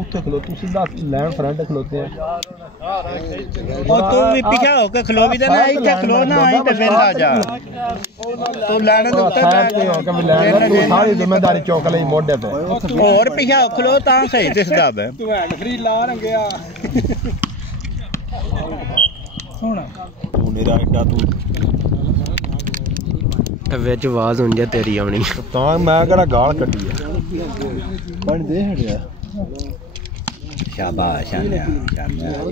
उत्थे खलो तू सीधा लैंड फ्रंट खलोते हैं और तू भी पीछे होके खलो भी देना इथे खलो ना आई ते वेला जा तू लैंड दे उत्ते साइड पे होके भी लैंड तू सारी जिम्मेदारी चौक ले मोढे पे और पीछे खलो तां सही दिसदा बे तू हैंड फ्री ला रंगया सोना तू मेरा एडा तू विच आवाज हुंदी तेरी आउणी तां मैं केड़ा गाल कड्डी है बन दे हड़या शाबाश आने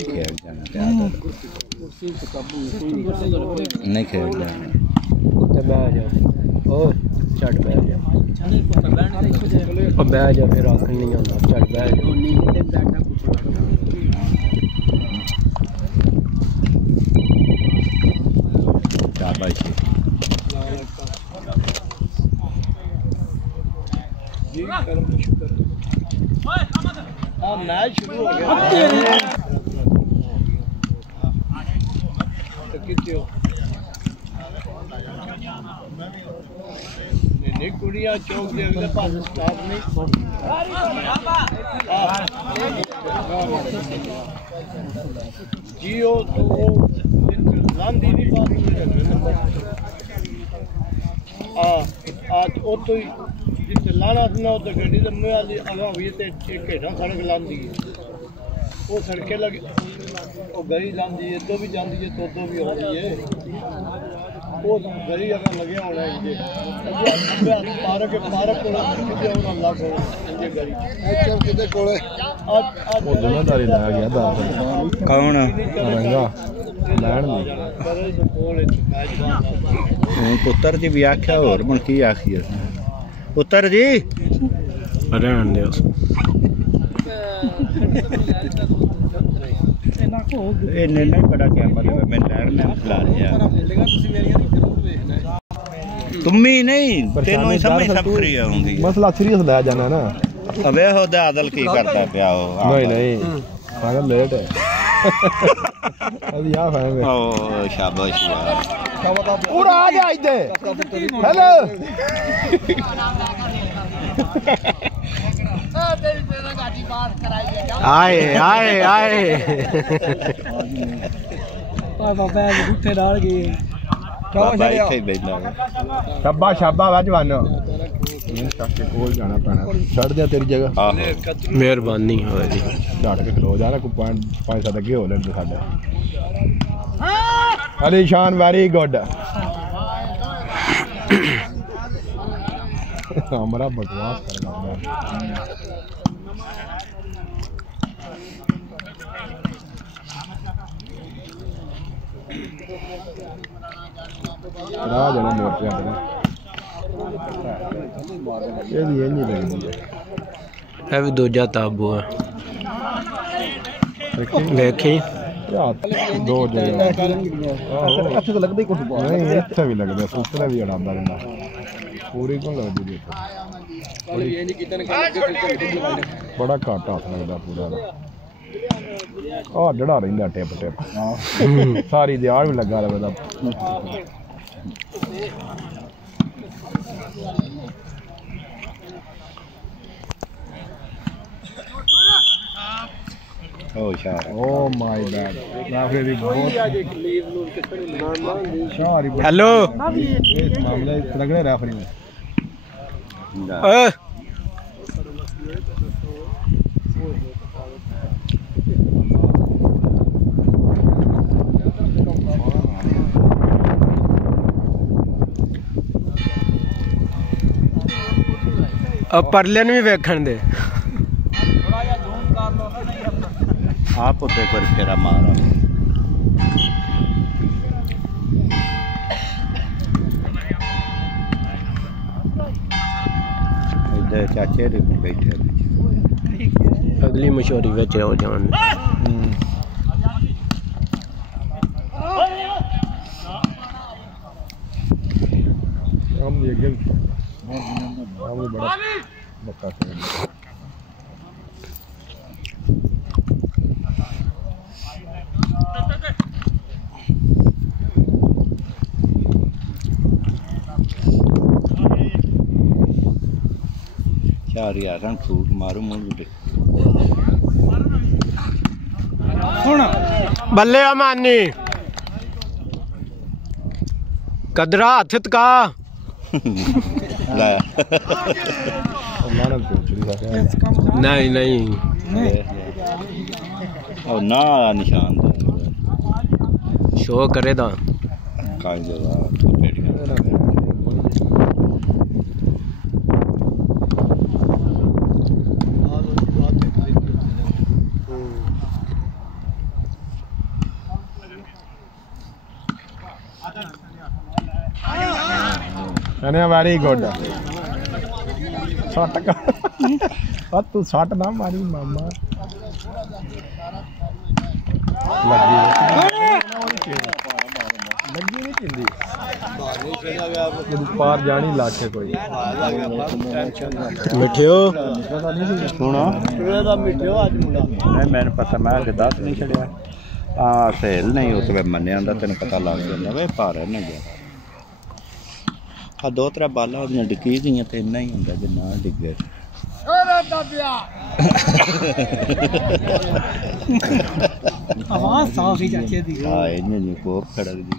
खेल जाना नहीं खेल जाना ते बैठ जा ओ चढ़ बैठ जा बैठ जा फिर आखिर नहीं आंदा चढ़ बैठ जा शाबाश मैच शुरू हो गया नहीं कुड़िया चौक के अगले पास स्टाफ नहीं जियो तो गांधी नहीं पास आज ओ तो जिथे लाना सुना तो गड्डी तो मुँह वाली अगा हुई तो एक हेठा सड़क लांदी है वो सड़कें लगे वो गई लांदी है तो भी जाती है तो भी होती है वो गई अगर लगे होना है पार्क को अल्लाह को गई कितने कोले आज जिम्मेदारी ला गया कौन रंगा लैंड पुत्र जी भी आख्या और मन की आखी पुत्र जी रहन दे इन्ने नहीं पता क्या मतलब मैं लैंड में खिला रहा तुम्ही नहीं तेनों ही समझ सब करी होंगी मसला सीरियस ले जाना है ना अबे हो दादल की करता पिया हो नहीं पागल लेट है अभी आ खाएंगे ओ शाबाश यार पूरा आ जा इधर हेलो आए आए आए बाबा गुੱਠੇ डाल गए बाबा इथे ही बैठना शाबा शाबा जवानो काके कोल जाना पैना छड़ दिया तेरी जगह मेहरबानी हो जी डाट के खलो जा ना को 5-7 अगे हो लेंगे साडे अली शान वेरी गुड हमारा बकवास करना राह जाना मोटे ये नहीं लगती है भी दूजा ताबू है देखी दो जगह अच्छे तो लगता ही कुछ नहीं इतना भी लगता सूचना भी अड़ाता रहना पूरी कौन लगती बड़ा घट हाथ लगता पूरा डड़ा रहा टिप टिप सारी दिहाड़ भी लगा रहा Oh my bad. हेलो मामले रगड़े रेफरी में अब परले भी वेखण दे आप पे पर फेरा मारा इधर चाचे रे बैठे अगली मशहूरी विच हो जान हम ये गेम हम बड़ा बक्का चार ही आसान फूक मारू मुंह बल्ले अमानी कदरा हथ का नहीं नहीं और ना निशान शो करे दा वेरी गुड सट तू सट ना मारी मामा लगी नहीं चिंदी पार जानी लाखे कोई मिठियो सुनो मैंने पता मैं दस नहीं छड़िया सहेल नहीं उस वे मनिया तेन पता लग जाता वे भार ना गया दो त्रै बाला डिगी गई तो इन्ना ही होंगे जो ना डिगे आवाज साफ ही चाचे दी हां इन्ने जी कोप खड़क दी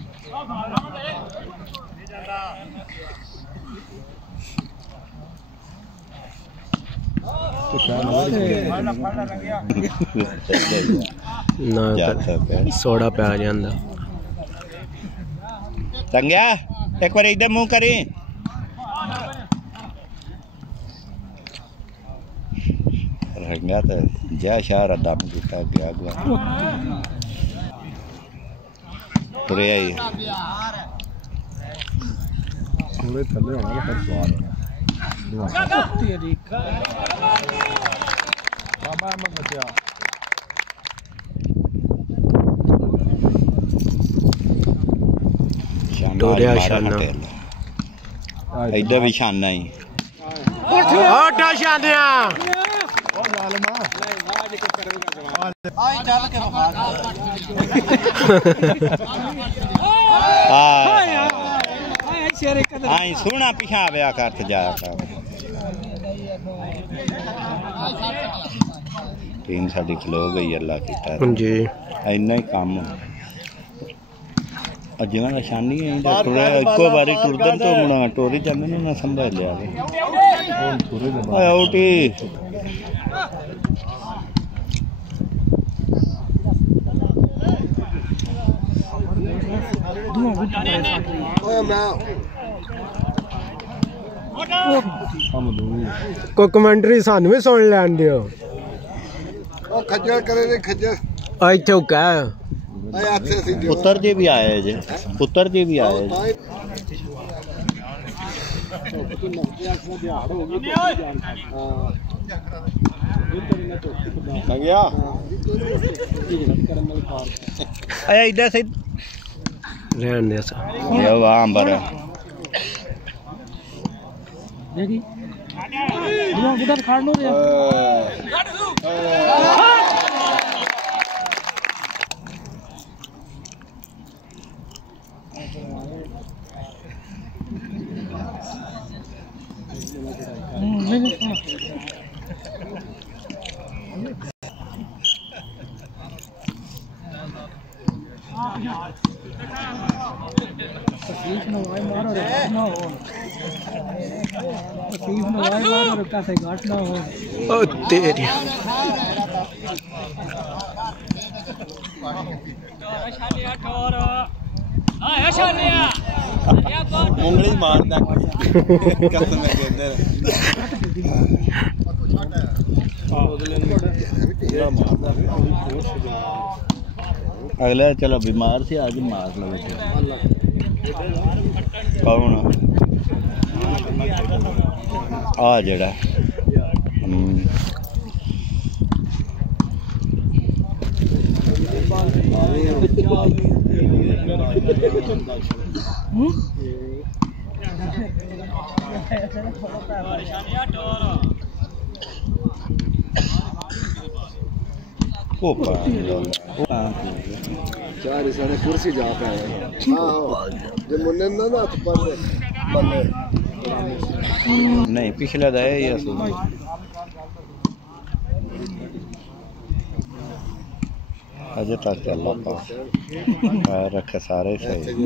ना सोडा पे आ जांदा टंगया एक बार इधर मुंह करी रंगा तो जा शार दम किता गया गया तुरे आई थोड़े थल्ले होना फिर स्वाद तेरी बाबा मत बचा टोरिया शाना इधर भी शाना ही ओटा शानिया ओ जालमा आई चल के आई सोना पिछा व्या कर जाया कर टीम साडी खलो गई अल्लाह कीता जी इन्ना ही काम अजवा निशानी है एको बारी टुरदन तो मुना टोरी जाने ना संभाल लिया आउट ही कोई कमेंटरी सानू भी सुन लैन दियो खज्जल करे ने खज्जल इथे कह पुत्र जी भी आए जे पुत्र जी भी आए गया आया इधर से रहन दे सा ये वहां पर देखी उधर खाड़ लो रे ओ तेरी उंगली मारदा कसम है कहंदे अगला चलो बीमार से आज मार लगे कौन आ जड़ा चार सारे कुर्सी जा पे हां जो मुन्ने ना हाथ पर बल्ले नहीं पिछले दा है या सो अजे तक अल्लाह पाक रखे सारे सही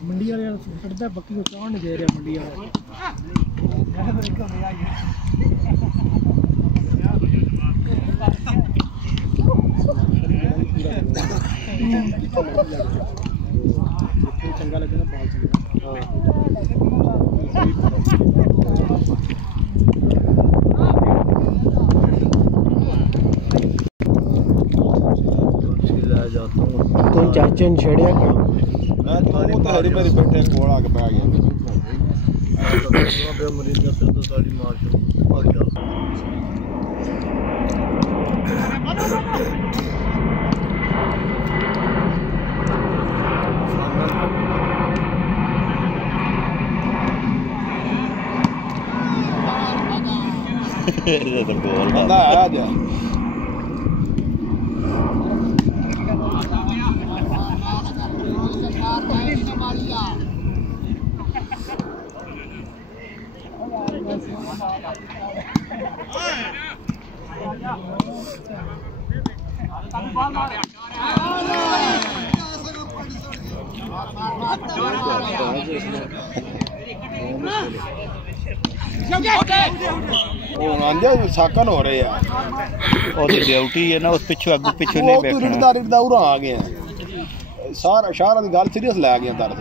मंडी वाले कटता बक्की को चाण नहीं दे रहा मंडी वाले चंगा लगे ना बाल तुम चाचे ने छेड़िया क्या मैं तो हरी भरी बैठे कोल आके बैठ गया मरीज का सिर तो साड़ी मार के बंदा आया जा साकन हो रहे हैं ड्यूटी है ना उस पिछू अगू पिछू नहीं बैठना रिड़दा उरा आ गया सारा शारा दी गल सीरियस ले गया दर्द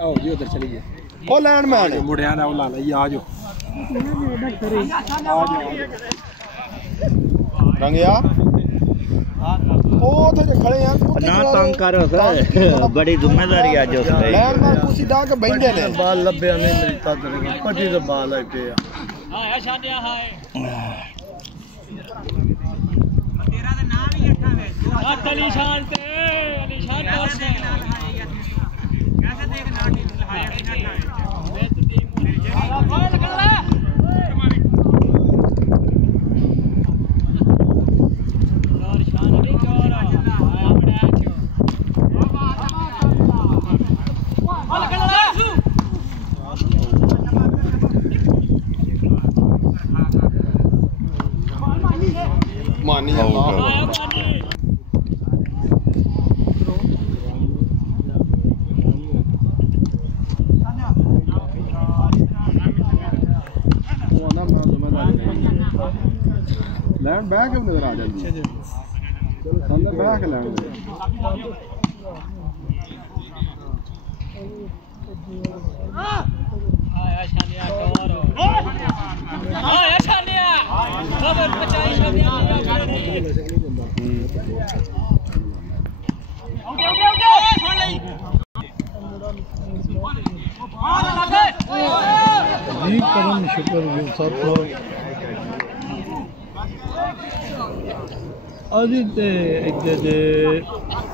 आओ जी उधर चली गए ओ लैंडमैन मुड़िया ना ला ले आ जाओ रंगया ओ थे खड़े हैं ना तंग कर बड़ी जिम्मेदारी आज उस पे लैंडमैन कुर्सी ढा के बैठे ने बाल लब्बे नहीं मेरी तादर पटी दे बाल आए पे हाय शादिया हाय तेरा दा नाम ही अठा वे अली शान ते अली शान दोस्त है कैसे देख नाटी लहाया मैं तो दी मोरी लगा ले और शान नहीं कर अपने आछो लगा ले मानी अल्लाह लैंड बैक नजर आ जाती है बैक लैंड जी कदम शुक्र सब अजी ते इधर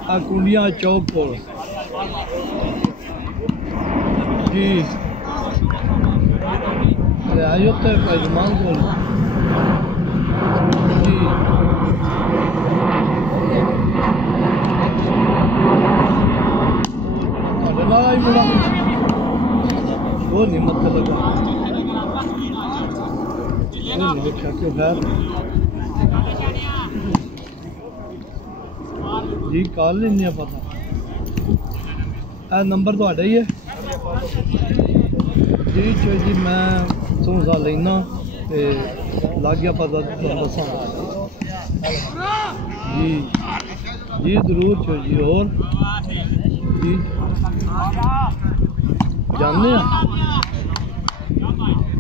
आ कुंडिया चौक पर जी ले आयो ते पैजमान को जी अरे ही बोला वो नहीं मत लगा नहीं क्या क्यों है जी कॉल नहीं पता ए नंबर तो ही है जी चो जी मैं सूसा लेना लग गया पता दसा जी जी जरूर चो जी और जी जानने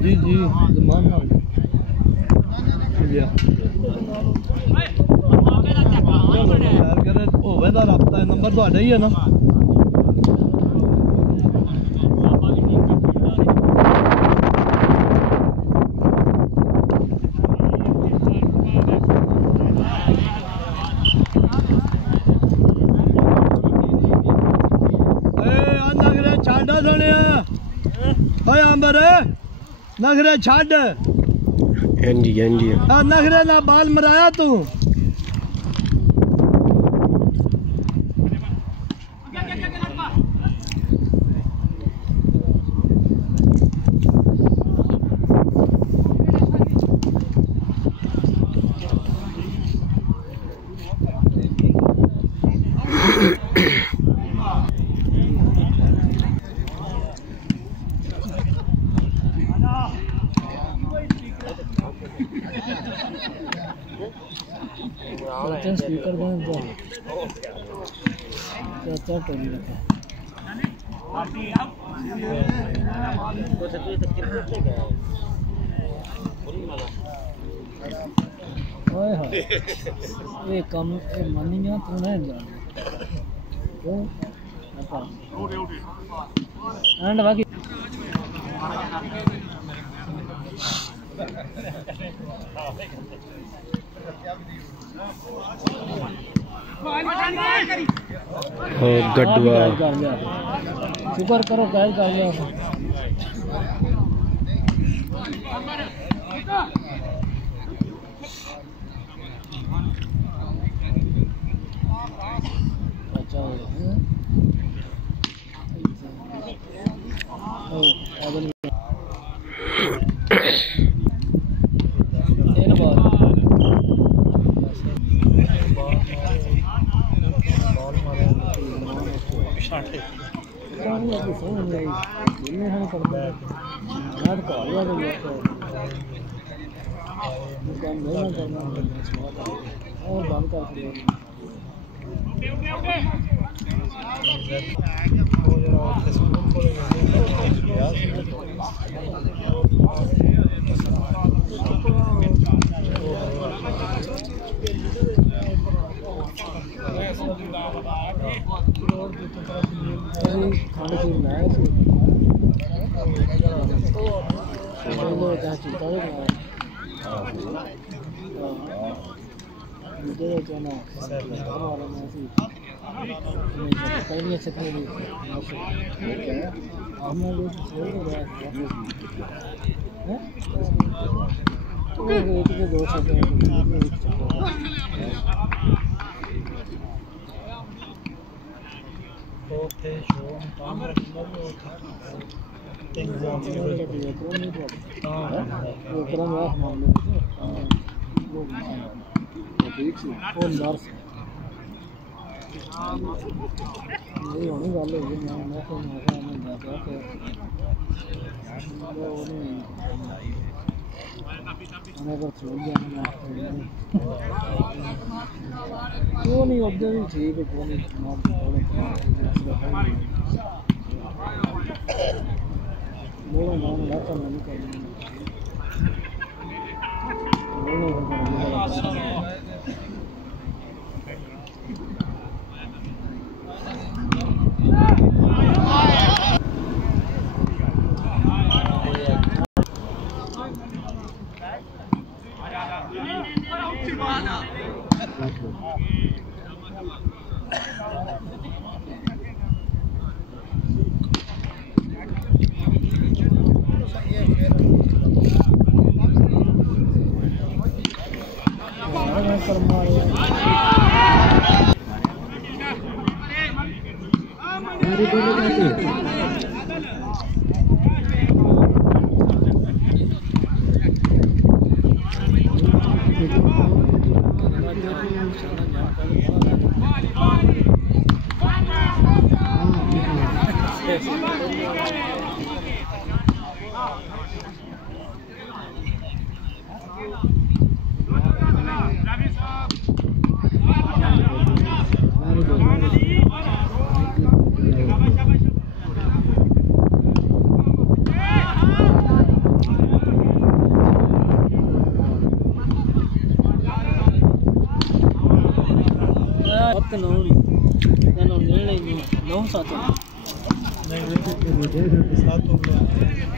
जी जी जमान होगा रबता नंबर तो ही है ना छाड़ा सुने अंबर नखरे छड़ जी नखरे ना बाल मराया तू स्पीकर बंद कर चाचा टोनी रखा ओए हां ये कम मनिया तू नहीं जान तो एंड बाकी गड्डुआ शुक्र करो कैद कर लिया अच्छा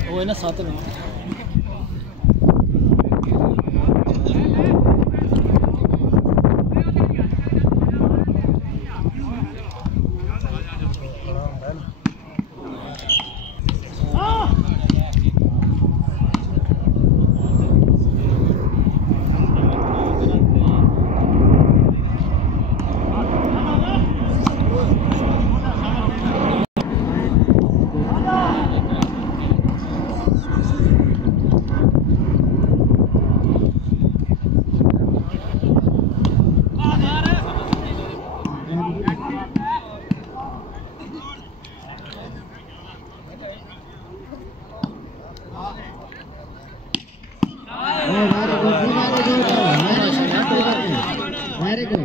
वो है ना 7 हाँ very good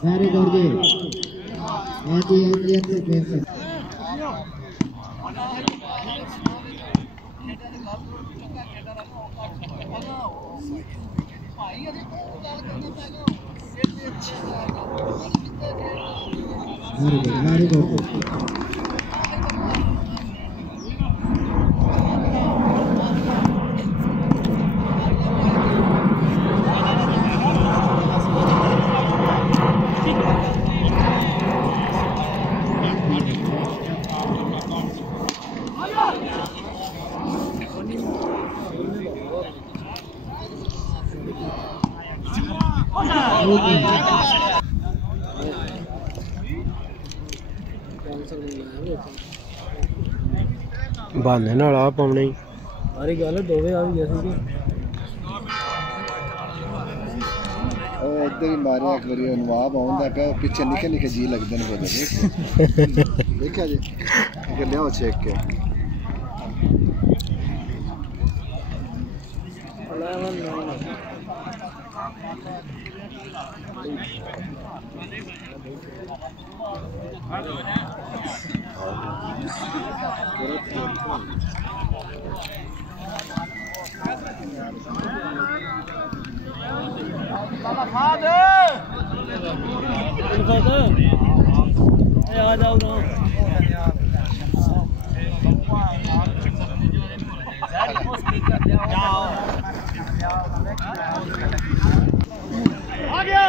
Very good game. Very good. बहाने नाल आ पाउने सारी गल दोवे आ गए सी इधर ही मारे एक बारी नवाब आउंदा पे पीछे निके निके जी लगदे ने बदल देखा जी लियाओ चेक के आ जाओ आ गया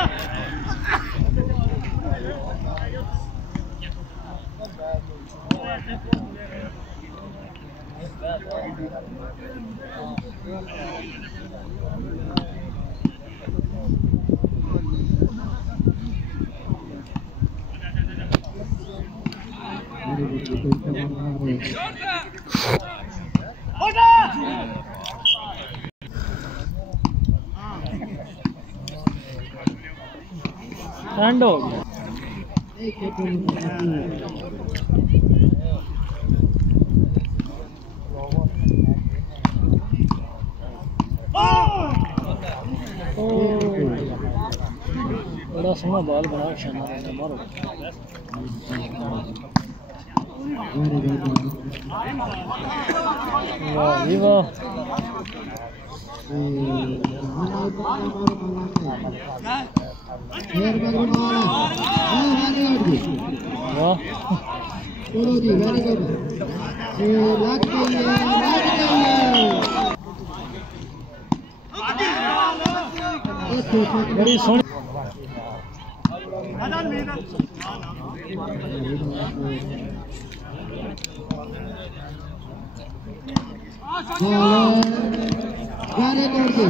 ठंड हो गया बड़ा सोहना बाल बना शाना मारो वाह जी वाह वाह चलो जी वेरी गुड लग गई है बड़ी सोहनी वेरी गुड जी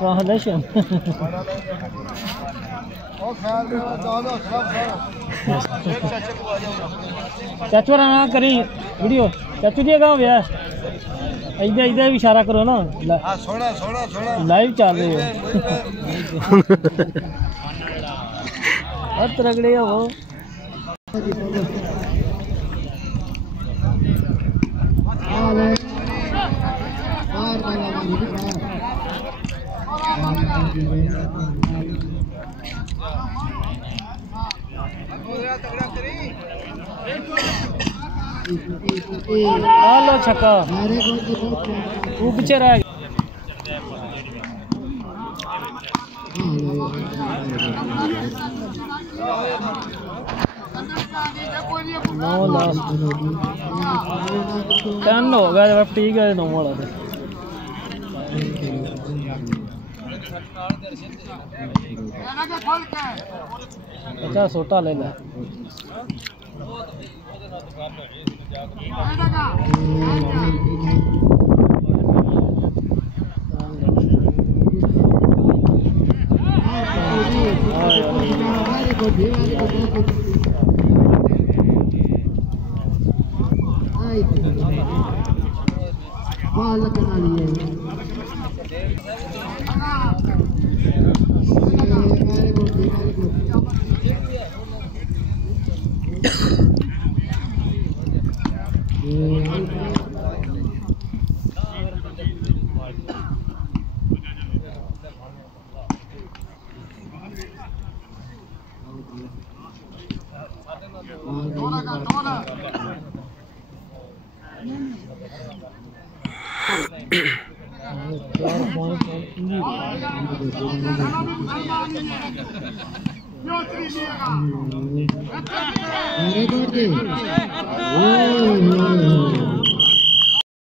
ट्रांसलेशन चाचू ना करी वीडियो चाचू जी कहाँ गया इधर इधर भी इशारा करो ना सोना सोना सोना लाइव चल रहे हो और तगड़े हो वो लो छक्का वो पीछे रह गया नो लास्ट 10 हो गया ठीक है 9 वाला अच्छा सोटा ले ले बॉल बना लिए वेरी गुड जी